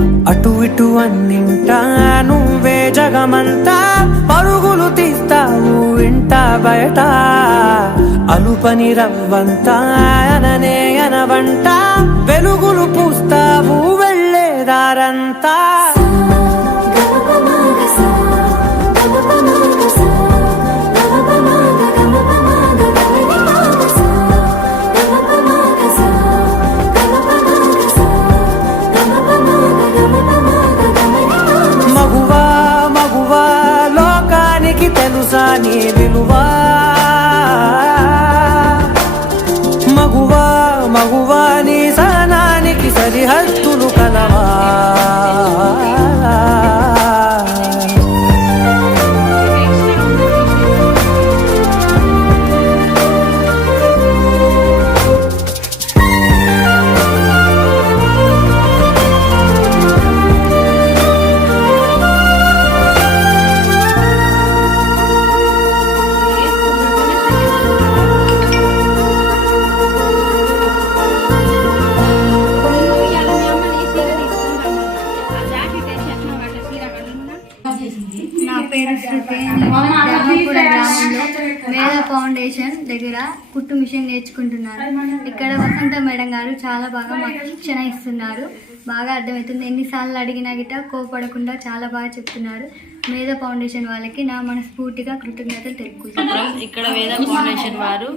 అటు ఇటు అన్నింటా నువ్వే జగమంతా. పరుగులు తీస్తావు ఇంట బయట. అలుపని రవ్వంతా అననే అనవంట. వెలుగులు పూస్తావు వెళ్ళేదారంతా తెలుసా నీ నా పేరు శృతి. గ్రామంలో వేద ఫౌండేషన్ దగ్గర కుట్టు మిషన్ నేర్చుకుంటున్నాను ఇక్కడ వసంత మేడం గారు చాలా బాగా మాకు శిక్షణ ఇస్తున్నారు. బాగా అర్థమవుతుంది. ఎన్నిసార్లు అడిగినా గిట్ట కోపడకుండా చాలా బాగా చెప్తున్నారు. మేధ ఫౌండేషన్ వాళ్ళకి నా మనస్ఫూర్తిగా కృతజ్ఞతలు తెలుపుకుంటున్నాను. ఇక్కడ వేద ఫౌండేషన్ వారు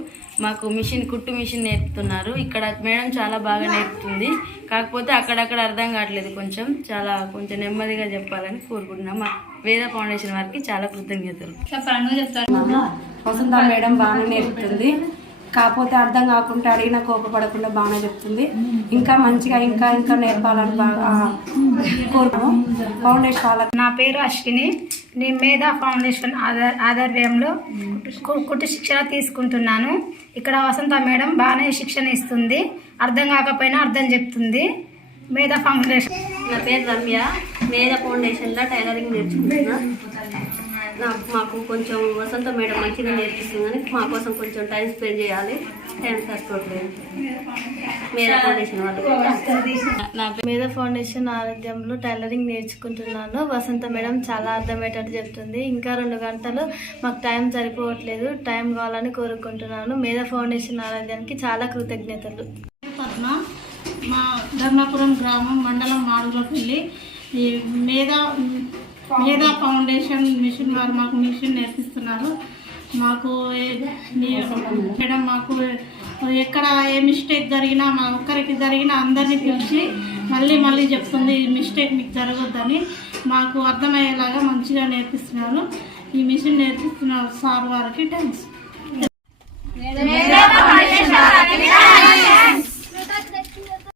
మాకు మిషన్ కుట్టు మిషన్ నేర్పుతున్నారు. ఇక్కడ మేడం చాలా బాగా నేర్పుతుంది. కాకపోతే అక్కడక్కడ అర్థం కావట్లేదు కొంచెం. చాలా కొంచెం నెమ్మదిగా చెప్పాలని కోరుకుంటున్నాం. మా వేద ఫౌండేషన్ వారికి చాలా కృతజ్ఞతలు. వసంత మేడం బాగానే నేర్పుతుంది. కాకపోతే అర్థం కాకుండా అడిగిన కోపపడకుండా బాగానే చెప్తుంది. ఇంకా మంచిగా ఇంకా ఇంకా నేర్పాలని బాగా కోరుకున్నాము ఫౌండేషన్ వాళ్ళకి నా పేరు అశ్విని. నేను మేధా ఫౌండేషన్ ఆధార్ ఆధ్వర్యంలో కు- కుట్టు శిక్షణ తీసుకుంటున్నాను. ఇక్కడ వసంత మేడం బాగానే శిక్షణ ఇస్తుంది. అర్థం కాకపోయినా అర్థం చెప్తుంది. మేధా ఫౌండేషన్ నా పేరు రమ్య. వేద ఫౌండేషన్లో టైలరింగ్ నేర్చుకుంటున్నా. నాకు మాకు కొంచెం వసంత మేడం మంచిగా నేర్పిస్తుంది కానీ మా కోసం కొంచెం టైం స్పెండ్ చేయాలి. టైం సరిపోవట్లేదు మేధా ఫౌండేషన్ వాళ్ళు. నా మేధా ఫౌండేషన్ ఆరోగ్యంలో టైలరింగ్ నేర్చుకుంటున్నాను. వసంత మేడం చాలా అర్థమయ్యేటట్టు చెప్తుంది. ఇంకా రెండు గంటలు మాకు టైం సరిపోవట్లేదు. టైం కావాలని కోరుకుంటున్నాను. మేధా ఫౌండేషన్ ఆరోగ్యానికి చాలా కృతజ్ఞతలు. పద్మ మా ధర్మాపురం గ్రామం మండలం మాడుగులపల్లి. ఈ మేధా మేధా ఫౌండేషన్ మిషన్ వారు మాకు మిషన్ నేర్పిస్తున్నారు. మాకు మేడం మాకు ఎక్కడ ఏ మిస్టేక్ జరిగినా మా ఒక్కరికి జరిగినా అందరినీ పిలిచి మళ్ళీ మళ్ళీ చెప్తుంది ఈ మిస్టేక్ మీకు జరగొద్దని. మాకు అర్థమయ్యేలాగా మంచిగా నేర్పిస్తున్నారు. ఈ మిషన్ నేర్పిస్తున్నారు సార్ వారికి థ్యాంక్స్